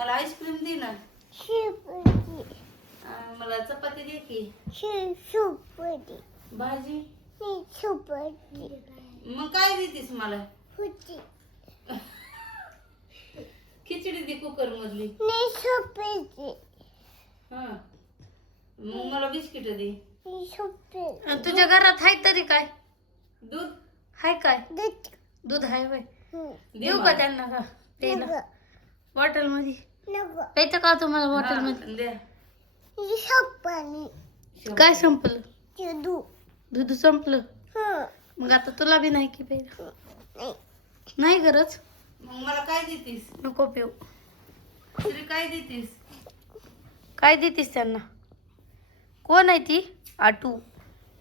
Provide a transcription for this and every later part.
मला आईस्क्रीम दे ना. शिपटी मला चपाती दे की. शिपटी भाजी. शिपटी मग काय देतीस मला? फुटी खिचडी दे कुकर मधली. शिपटी हा मग मला बिस्किट दे. शिपटी तुझ्या घरात आहे तरी काय दूध हाय काय दूध दूध आहे बाई दे देऊ का मला. त्यांना का प्यायला नको बॉटल मध्ये नको प्यायचं का तुम्हाला बॉटल हा, मध्ये द्या. शिपटी काय संपलं दूध दूध संपलं मग आता तुला बी नाही की प्यायला नाही गरज मग मला काय देतीस? नको पिऊ दुसरी काय देतीस? काय देतीस त्यांना कोण आहे ती आटू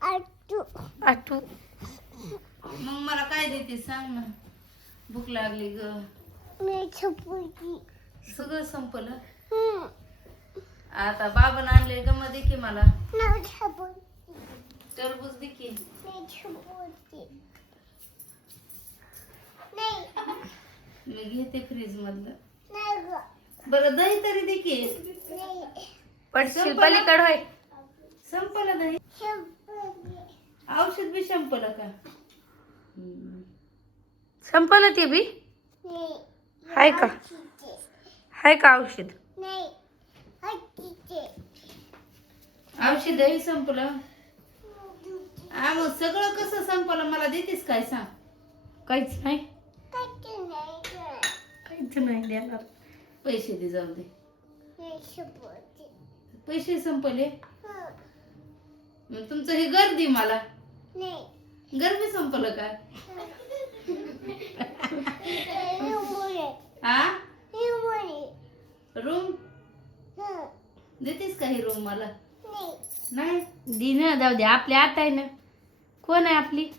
आटू आटू मग मला काय देतीस सांग ना. भूक लागली ग. मी शिपटी सगळं संपलं. आता बाबानं आणले गम दे की मला. नाही शिपटी टरबूज दे की. नाही शिपटी नाही मी घेते फ्रीज मधलं. नाही ग बरं दही तरी दे की. नाही पडशील संपलं? पलीकड होय संपलं दही. शिपटी औषध बी संपलं का? संपलं ते बी नाही हाय का हाय का औषध नाही हत्तीचे औषधही संपलं. मग सगळं कसं संपलं मला देतीस काय सांग. काहीच नाही कच्चे नाही ग काहीच नाही देणार पैसे दे जाऊ दे. नाही शिपटी पैसे संपले. मग तुमचं हे घर दे मला. नाही घर बी संपलं का? हा रूम देतीस का ही रूम मला? नाही दी ना जाऊ दे आपली आता आहे ना कोण आहे आपली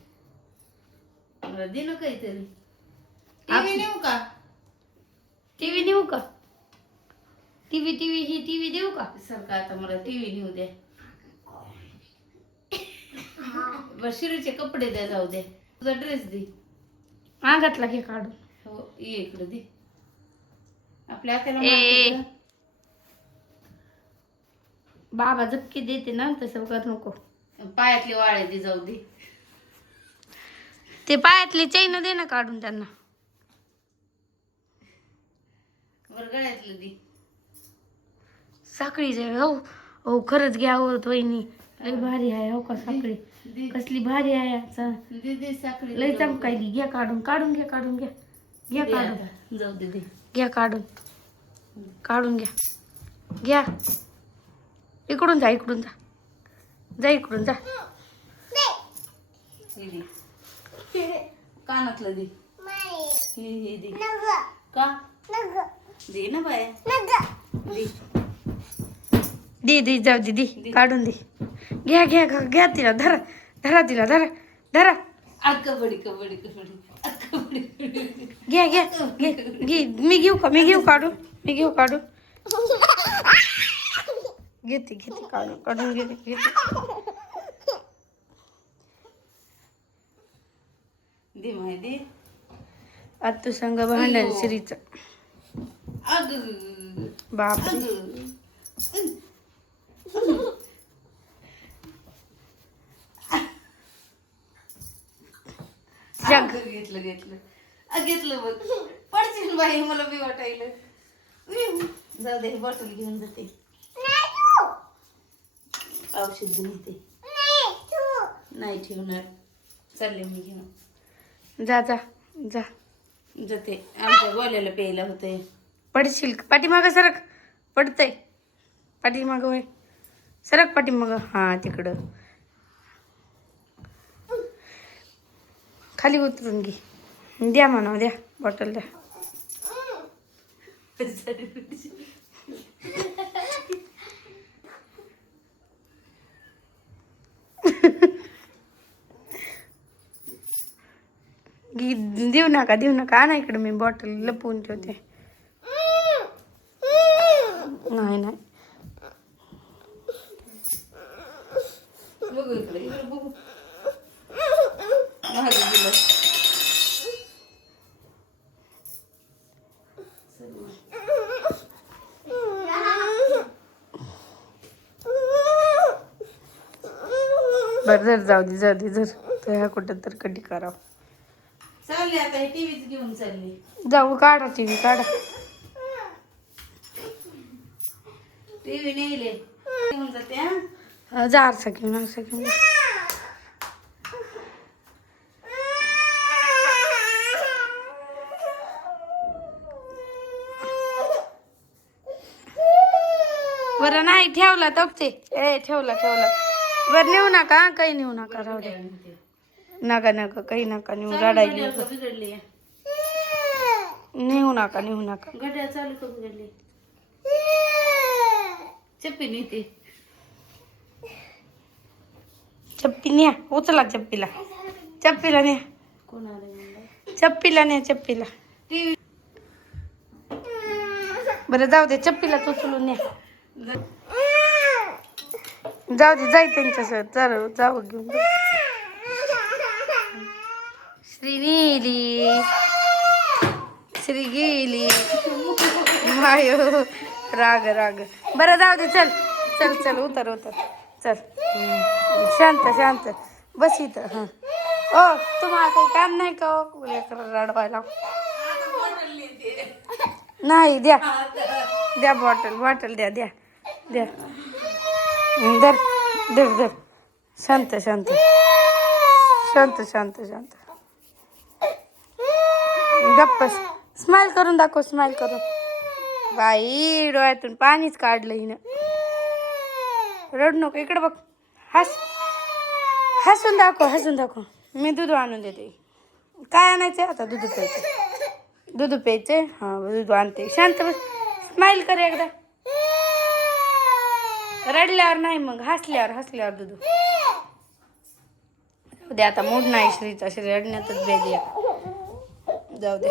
मला दे ना काहीतरी. टीव्ही नेऊ का? टीव्ही नेऊ का टीव्ही टीव्ही ही टीव्ही देऊ का सारखं आता मला टीव्ही नेऊ द्या. बरं शिरीचे कपडे द्या जाऊ दे. तुझा ड्रेस दे. अंगातला घे काढून हो ये इकडे दे. आपल्या हाताला ए. मारते बाबा झपकी देते ना तसं कर नको का? पायातले वाळे दे जाऊ दे. ते पायातली चैन दे ना काढून त्यांना बरं गळ्यातलं दे. साखळी जाय हो हो खरंच घ्या हो वहिनी लय भारी आहे हो का साखळी दे कसली भारी आहे आता दे दे साखळी लय दे जाऊ दे. चमकायली घ्या काढून काढून घ्या काढून घ्या घ्या दे काढून आता. जाऊ दे दे. घ्या काढून काढून घ्या घ्या इकडून जा इकडून जा जा इकडून जा हे दे. कानातलं दे. हे दे का? दे ना बाया दे. दे दे जाऊ दे दे काढून दे घ्या घ्या घ्या घ्या तिला धरा धरा तिला धरा धरा कबड्डी कबड्डी कबड्डी कबड्डी. घ्या घ्या घे घे मी घेऊ का मी घेऊ काढून मी घेऊ काढून घेते घेते काढून काढून घेते घेते दे माय दे. आता तू संग भांडण श्रीचं अग बापरे जग घेतलं घेतलं घेतलं बघ. पडशील बाई मला बी वाटायला. जाऊ दे बॉटल घेऊन जाते. औषध घेते नाही ठेवणार. चालले मी घेऊन जा जा जा जाते. आमच्या गोल्याला प्यायला होते. पडशील पाठीमागं सरक पडतंय पाठीमागं होय सरक पाठीमागं हां तिकडं खाली उतरून घे द्या म्हणा द्या बॉटल द्या देऊ नका आणा इकडे मी बॉटल लपवून ठेवते नाही नाही बघू इकडे इकडे बघू. महाग दिलं. बरं जर जाऊ दे जर तर ह्या कुठं तर कधी करावं. चालले आता हे टीव्हीच घेऊन चालले. जाऊ काढा टीव्ही काढा. टीव्ही नेले घेऊन जाते हा. जा आरसा घेऊन जा. बरं नाही ठेवला तपते ठेवला बरं नेऊ नका काही नेऊ नका राहू दे. नका काही नका नेऊ रडायला नको. बिघडली नेऊ नका घड्याळ चालू का बिघडली. चप्पी नेते. चप्पी न्या उचला चप्पीला न्या कोण आलं चप्पीला न्या चप्पीला. टीव्ही बरं जाऊ दे चप्पीला उचलून न्या. जाऊ दे जाय त्यांच्यासोबत जाऊ घेऊन. श्री गेली मायो राग. बरं जाऊ दे चल उतर चल. शांत बस इथं. हां ओ तुम्हाला काही काम नाही का हो रडवायला. नाही द्या बॉटल द्या धर शांत गप्प. स्माइल करून दाखव स्माइल करून. बाई डोळ्यातून पाणीच काढलं हिनं. रड नको इकडे बघ. हसून दाखव. मी दूध आणून देते. काय आणायचं आता दूध प्यायचे. हां दूध आणते. शांत बस. स्माइल कर एकदा. रडल्यावर नाही मग हसल्यावर दूध. उद्या आता मूड नाही श्रीचा. श्री रडण्यातच बेदी. जाऊ दे.